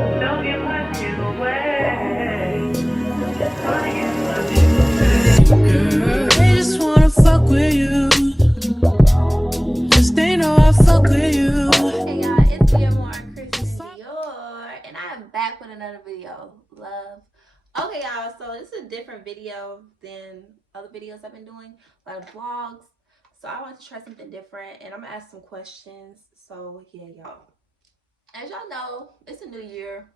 Don't get my shit away. Gonna get my shit away. Girl, they just wanna fuck with you. Cause they know I fuck with you. Hey y'all, it's me more Kristen Dior, and I am back with another video. Love. Okay, y'all, so this is a different video than other videos I've been doing, a lot of vlogs. So I want to try something different, and I'm gonna ask some questions. So yeah, y'all. As y'all know, it's a new year.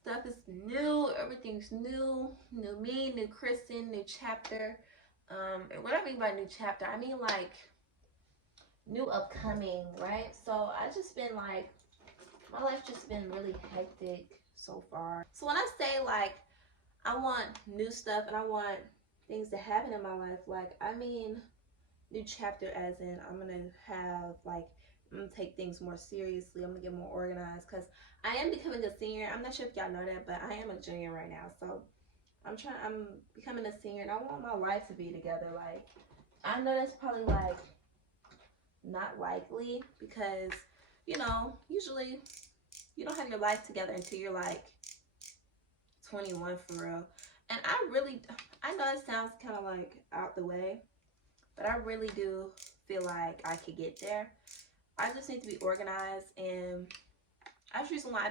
Stuff is new, everything's new. New me, new Kristen, new chapter. And what I mean by new chapter, I mean like new upcoming, right? So I just been like, my life just been really hectic so far. So when I say like I want new stuff and I want things to happen in my life, like I mean new chapter as in I'm gonna have like I'm gonna take things more seriously. I'm gonna get more organized because I am becoming a senior. I'm not sure if y'all know that, but I am a junior right now. So I'm becoming a senior and I want my life to be together. Like I know that's probably like not likely because usually you don't have your life together until you're like 21 for real. And I know it sounds kind of like out the way, but I really do feel like I could get there. I just need to be organized, and that's the reason why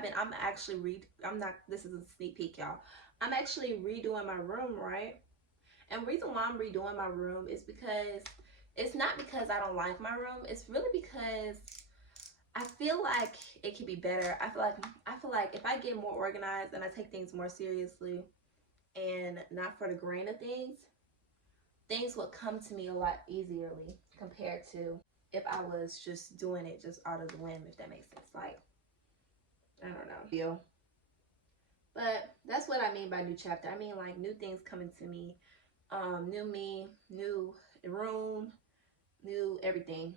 this is a sneak peek, y'all. I'm actually redoing my room, right? And the reason why I'm redoing my room is because it's not because I don't like my room. It's really because I feel like it could be better. I feel like if I get more organized and I take things more seriously and not for the grain of things will come to me a lot easierly compared to if I was just doing it just out of the whim, if that makes sense. Like, I don't know. Feel. But that's what I mean by new chapter. I mean like new things coming to me. New me, new room, new everything.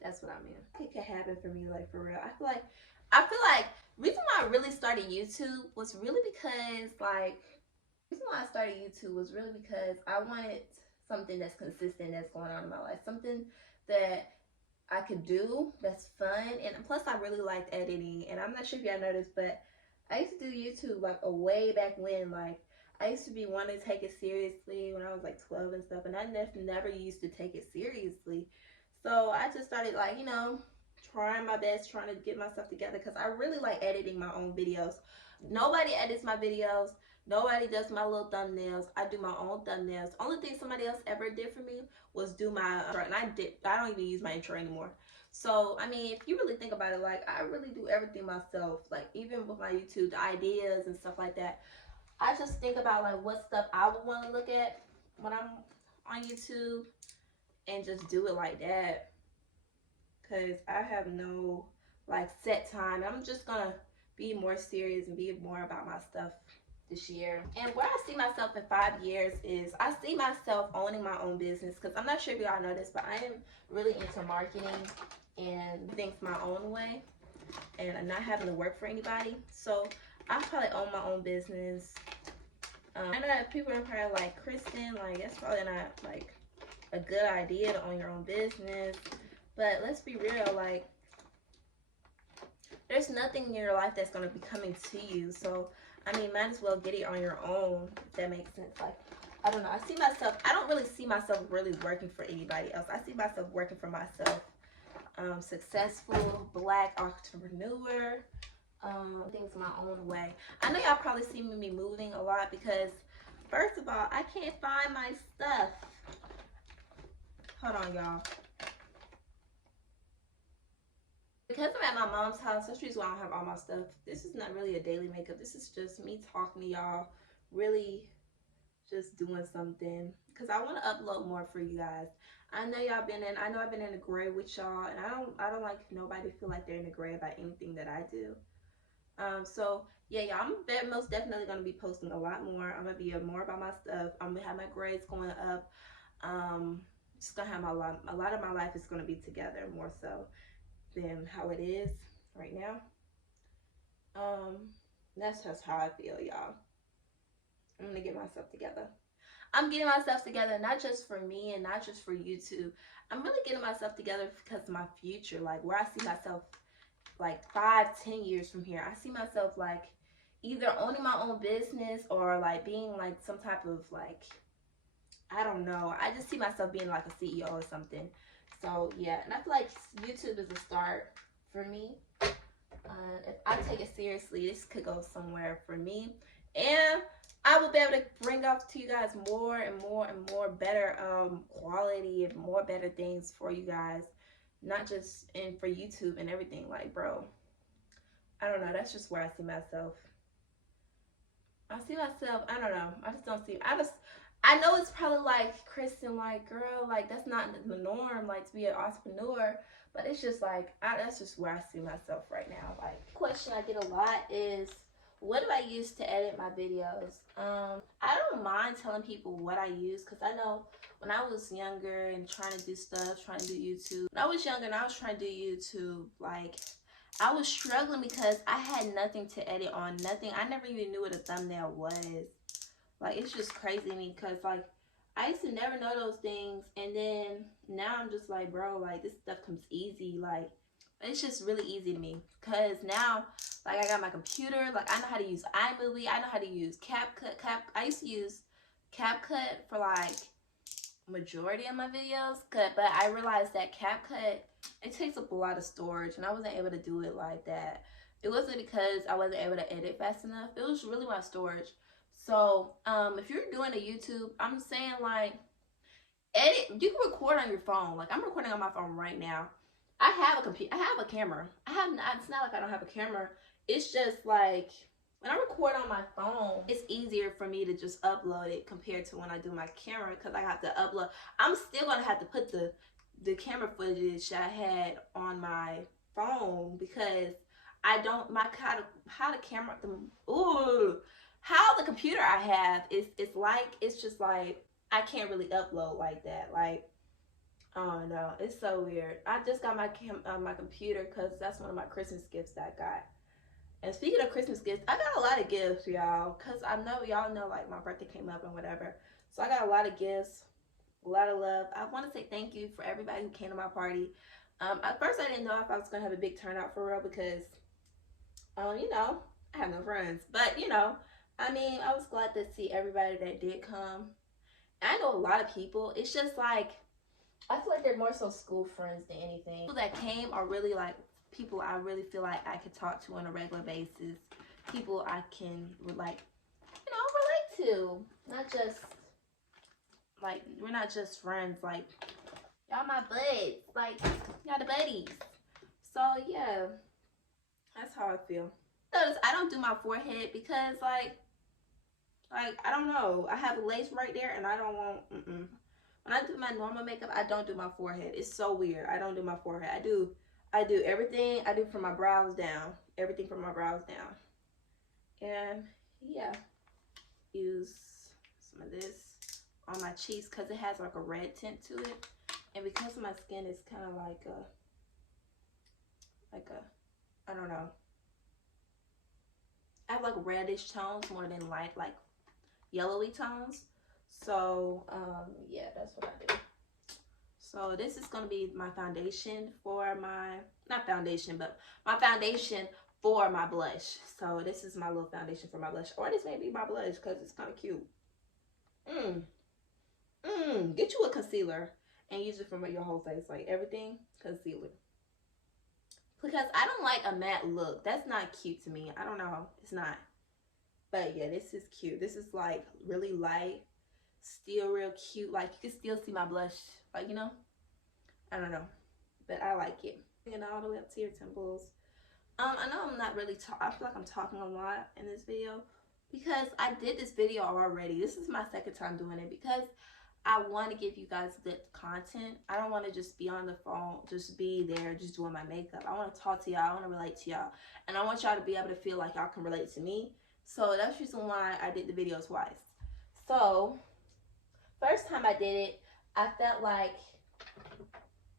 That's what I mean. It could happen for me, like for real. I feel like reason why I really started YouTube was really because reason why I started YouTube was really because I wanted something that's consistent that's going on in my life. Something that I could do that's fun, and plus I really liked editing. And I'm not sure if y'all noticed, but I used to do YouTube like a way back when. Like I used to be wanting to take it seriously when I was like 12 and stuff, and I never used to take it seriously. So I just started like trying my best, trying to get myself together because I really like editing my own videos. Nobody edits my videos. Nobody does my little thumbnails. I do my own thumbnails. Only thing somebody else ever did for me was do my intro, and I don't even use my intro anymore. So I mean, if you really think about it, like I really do everything myself. Like even with my YouTube, the ideas and stuff like that. I just think about like what stuff I would want to look at when I'm on YouTube and just do it like that. Cause I have no like set time. I'm just gonna be more serious and be more about my stuff this year. And where I see myself in 5 years is I see myself owning my own business. Cause I'm not sure if y'all know this, but I am really into marketing and things my own way, and I'm not having to work for anybody. So I probably own my own business. I know that people are probably like, Kristen, like that's probably not like a good idea to own your own business. But let's be real, like there's nothing in your life that's gonna be coming to you. So I mean, might as well get it on your own, if that makes sense. Like I don't know. I don't really see myself really working for anybody else. I see myself working for myself. Successful black entrepreneur. Things my own way. I know y'all probably see me moving a lot because first of all, I can't find my stuff. Hold on, y'all. Because I'm at my mom's house, that's the reason why I don't have all my stuff. This is not really a daily makeup. This is just me talking to y'all, really just doing something. Because I want to upload more for you guys. I know I've been in the gray with y'all, and I don't like nobody feel like they're in the gray about anything that I do. So yeah, y'all, I'm most definitely gonna be posting a lot more. I'm gonna be more about my stuff. I'm gonna have my grades going up. Just gonna have a lot of my life is gonna be together more so than how it is right now. That's just how I feel, y'all. I'm gonna get myself together. I'm getting myself together not just for me and not just for YouTube. I'm really getting myself together because of my future, like where I see myself like 5-10 years from here, I see myself like either owning my own business or like being like some type of like, I don't know, I just see myself being like a CEO or something. So yeah, and I feel like YouTube is a start for me. If I take it seriously, this could go somewhere for me, and I will be able to bring up to you guys more and more and more better quality and more better things for you guys, not just in for YouTube and everything. Like, bro, I don't know, that's just where I see myself. I see myself, I don't know, I just don't see, I know it's probably like, Kristen, like, girl, like, that's not the norm, like, to be an entrepreneur. But it's just like, that's just where I see myself right now. Like, question I get a lot is, what do I use to edit my videos? I don't mind telling people what I use, because I know when I was younger and trying to do stuff, trying to do YouTube. When I was younger and I was trying to do YouTube, like, I was struggling because I had nothing to edit on, nothing. I never even knew what a thumbnail was. Like, it's just crazy to me, because like, I used to never know those things, and then now I'm just like, bro, like, this stuff comes easy. Like, it's just really easy to me, because now, like, I got my computer, like, I know how to use iMovie, I know how to use CapCut. I used to use CapCut for like majority of my videos, but I realized that CapCut, it takes up a lot of storage, and I wasn't able to do it like that. It wasn't because I wasn't able to edit fast enough, it was really my storage. So if you're doing a YouTube, I'm saying, like, edit, you can record on your phone. Like, I'm recording on my phone right now. I have a computer, I have a camera, it's not like I don't have a camera. It's just like, when I record on my phone, it's easier for me to just upload it compared to when I do my camera, because I have to upload. I'm still gonna have to put the camera footage that I had on my phone, because I don't, how the camera, how the computer I have is, it's just like, I can't really upload like that. Like, I don't know, it's so weird. I just got my my computer because that's one of my Christmas gifts that I got. And speaking of Christmas gifts, I got a lot of gifts, y'all, because I know y'all know, like, my birthday came up and whatever. So I got a lot of gifts, a lot of love. I want to say thank you for everybody who came to my party. At first I didn't know if I was gonna have a big turnout for real, because you know, I have no friends. But, you know, I mean, I was glad to see everybody that did come. I know a lot of people. It's just like, I feel like they're more so school friends than anything. People that came are really like people I really feel like I could talk to on a regular basis. People I can, like, you know, relate to. Not just, like, we're not just friends. Like, y'all my buds. Like, y'all the buddies. So, yeah. That's how I feel. Notice I don't do my forehead because, like, I don't know. I have a lace right there, and I don't want, When I do my normal makeup, I don't do my forehead. It's so weird. I don't do my forehead. I do everything. I do from my brows down. Everything from my brows down. And, yeah. Use some of this on my cheeks because it has, like, a red tint to it. And because my skin is kind of like a, I don't know. I have, like, reddish tones more than light, like, yellowy tones. So, yeah, that's what I do. So this is going to be my foundation for my, not foundation, but my foundation for my blush. So this is my little foundation for my blush. Or this may be my blush because it's kind of cute. Get you a concealer and use it for your whole face. Like, everything, concealer. Because I don't like a matte look. That's not cute to me. I don't know. It's not. But yeah, this is cute. This is like really light. Still real cute. Like, you can still see my blush. Like, you know. I don't know. But I like it. And all the way up to your temples. I know I'm not really I feel like I'm talking a lot in this video. Because I did this video already. This is my second time doing it. Because I want to give you guys good content. I don't want to just be on the phone, just be there, just doing my makeup. I want to talk to y'all. I want to relate to y'all. And I want y'all to be able to feel like y'all can relate to me. So that's the reason why I did the video twice. So, first time I did it, I felt like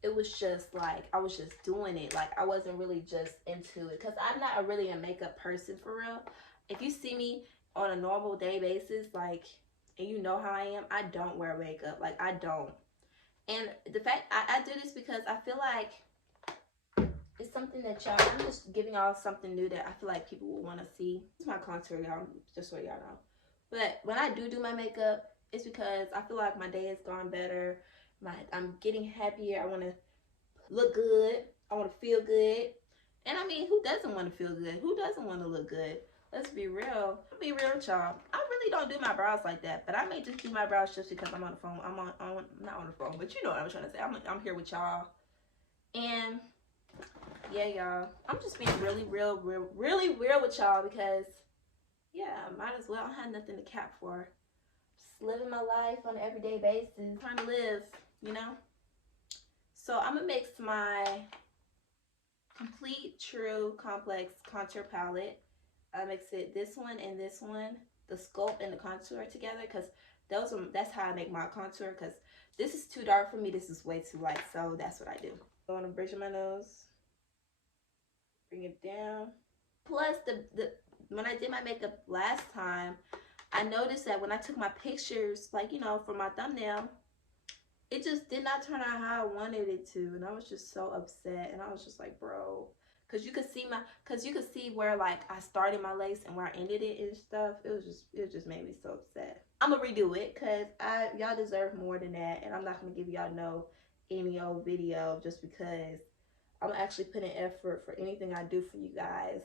it was just like, I was just doing it. Like, I wasn't really just into it. Because I'm not really a makeup person for real. If you see me on a normal day basis, like, and you know how I am, I don't wear makeup. Like, I don't. And the fact, I do this because I feel like it's something that y'all, I'm just giving y'all something new that I feel like people will want to see. It's my contour, y'all, just so y'all know. But when I do my makeup, it's because I feel like my day has gone better. I'm getting happier. I want to look good. I want to feel good. And I mean, who doesn't want to feel good? Who doesn't want to look good? Let's be real. I'll be real with y'all. I really don't do my brows like that, but I may just do my brows just because I'm on the phone. I'm not on the phone, but you know what I'm trying to say. I'm here with y'all. And yeah, y'all, I'm just being really real with y'all because, yeah, might as well. I have nothing to cap for. Just living my life on an everyday basis, trying to live, you know? So I'm gonna mix my Complete True Complex Contour Palette. I mix it, this one and this one, the sculpt and the contour together, because that's how I make my contour, because this is too dark for me, this is way too light, so that's what I do. Go on the bridge of my nose, bring it down. Plus, when I did my makeup last time, I noticed that when I took my pictures, like, you know, for my thumbnail, it just did not turn out how I wanted it to, and I was just so upset. And I was just like, bro, because you could see where like I started my lace and where I ended it and stuff. It just made me so upset. I'm gonna redo it because y'all deserve more than that, and I'm not gonna give y'all any old video just because. I'm actually putting effort for anything I do for you guys,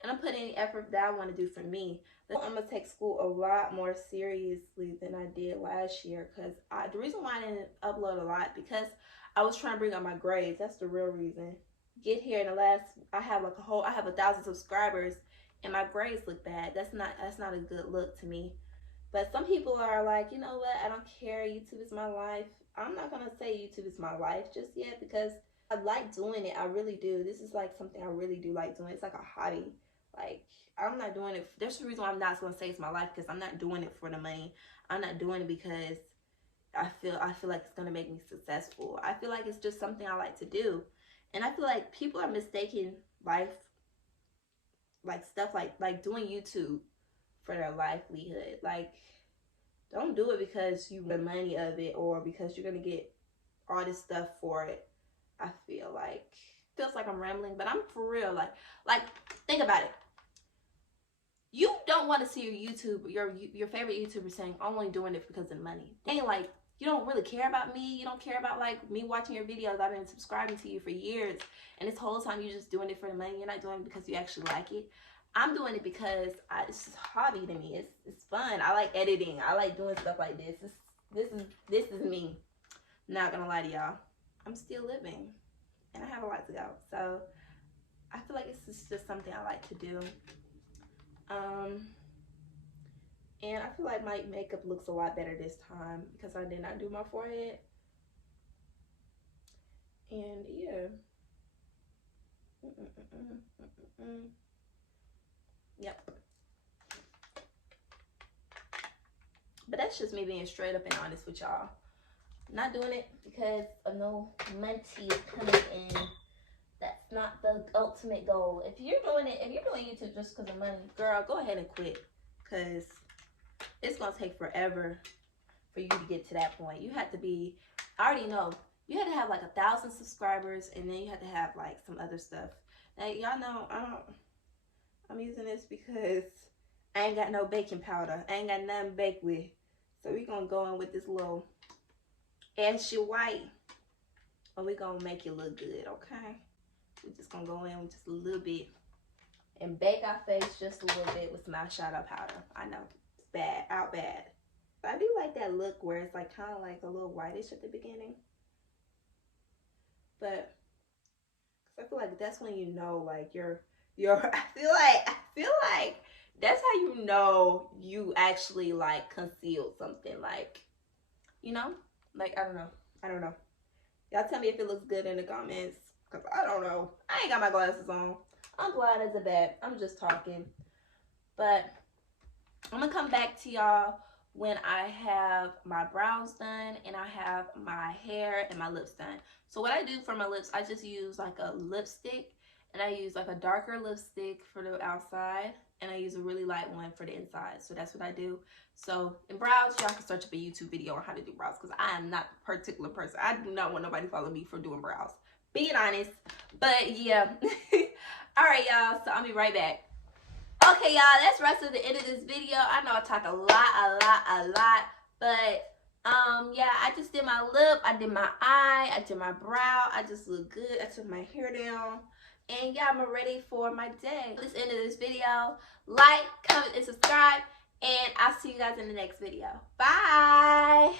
and I'm putting any effort that I want to do for me. I'm gonna take school a lot more seriously than I did last year, because the reason why I didn't upload a lot, because I was trying to bring up my grades. That's the real reason. Get here in the last, I have 1,000 subscribers and my grades look bad. That's not a good look to me. But some people are like, you know what, I don't care, YouTube is my life. I'm not gonna say YouTube is my life just yet, because I like doing it. I really do. This is like something I really do like doing. It's like a hobby. Like, I'm not doing it. There's a reason why I'm not going to say it's my life, because I'm not doing it for the money. I'm not doing it because I feel like it's going to make me successful. I feel like it's just something I like to do. And I feel like people are mistaking life, like stuff like doing YouTube for their livelihood. Like, don't do it because you want the money of it or because you're going to get all this stuff for it. I feel like, feels like I'm rambling, but I'm for real. Like think about it. You don't want to see your favorite YouTuber saying, I'm only doing it because of the money. Ain't like, you don't really care about me. You don't care about like me watching your videos. I've been subscribing to you for years, and this whole time you're just doing it for the money. You're not doing it because you actually like it. I'm doing it because it's just a hobby to me. It's fun. I like editing. I like doing stuff like this. This is me. Not gonna lie to y'all. I'm still living, and I have a lot to go. So I feel like this is just something I like to do. And I feel like my makeup looks a lot better this time because I did not do my forehead. And yeah. Yep. But that's just me being straight up and honest with y'all. Not doing it because of no money is coming in. That's not the ultimate goal. If you're doing YouTube just because of money, girl, go ahead and quit, because it's gonna take forever for you to get to that point. You have to be, I already know, you had to have like 1,000 subscribers, and then you have to have like some other stuff. Now y'all know I'm using this because I ain't got no baking powder. I ain't got nothing to bake with. So we gonna go in with this little ashy white, and we gonna make it look good, okay? We're just gonna go in with just a little bit and bake our face just a little bit with some eyeshadow powder. I know, it's bad, out bad. But I do like that look where it's like kind of like a little whitish at the beginning. But I feel like that's when you know, like you're I feel like that's how you know you actually like concealed something, like, you know? Like, I don't know. Y'all tell me if it looks good in the comments, because I don't know. I ain't got my glasses on. I'm blind as a bat. I'm just talking. But I'm going to come back to y'all when I have my brows done and I have my hair and my lips done. So what I do for my lips, I just use like a lipstick, and I use like a darker lipstick for the outside, and I use a really light one for the inside. So that's what I do. So in brows, y'all can search up a YouTube video on how to do brows, because I am not a particular person. I do not want nobody following me for doing brows. being honest. But yeah. Alright, y'all. So I'll be right back. Okay, y'all, that's the rest of the end of this video. I know I talked a lot, but yeah, I just did my lip, I did my eye, I did my brow. I just look good. I took my hair down, and yeah, I'm ready for my day. This end of this video. Like, comment, and subscribe, and I'll see you guys in the next video. Bye.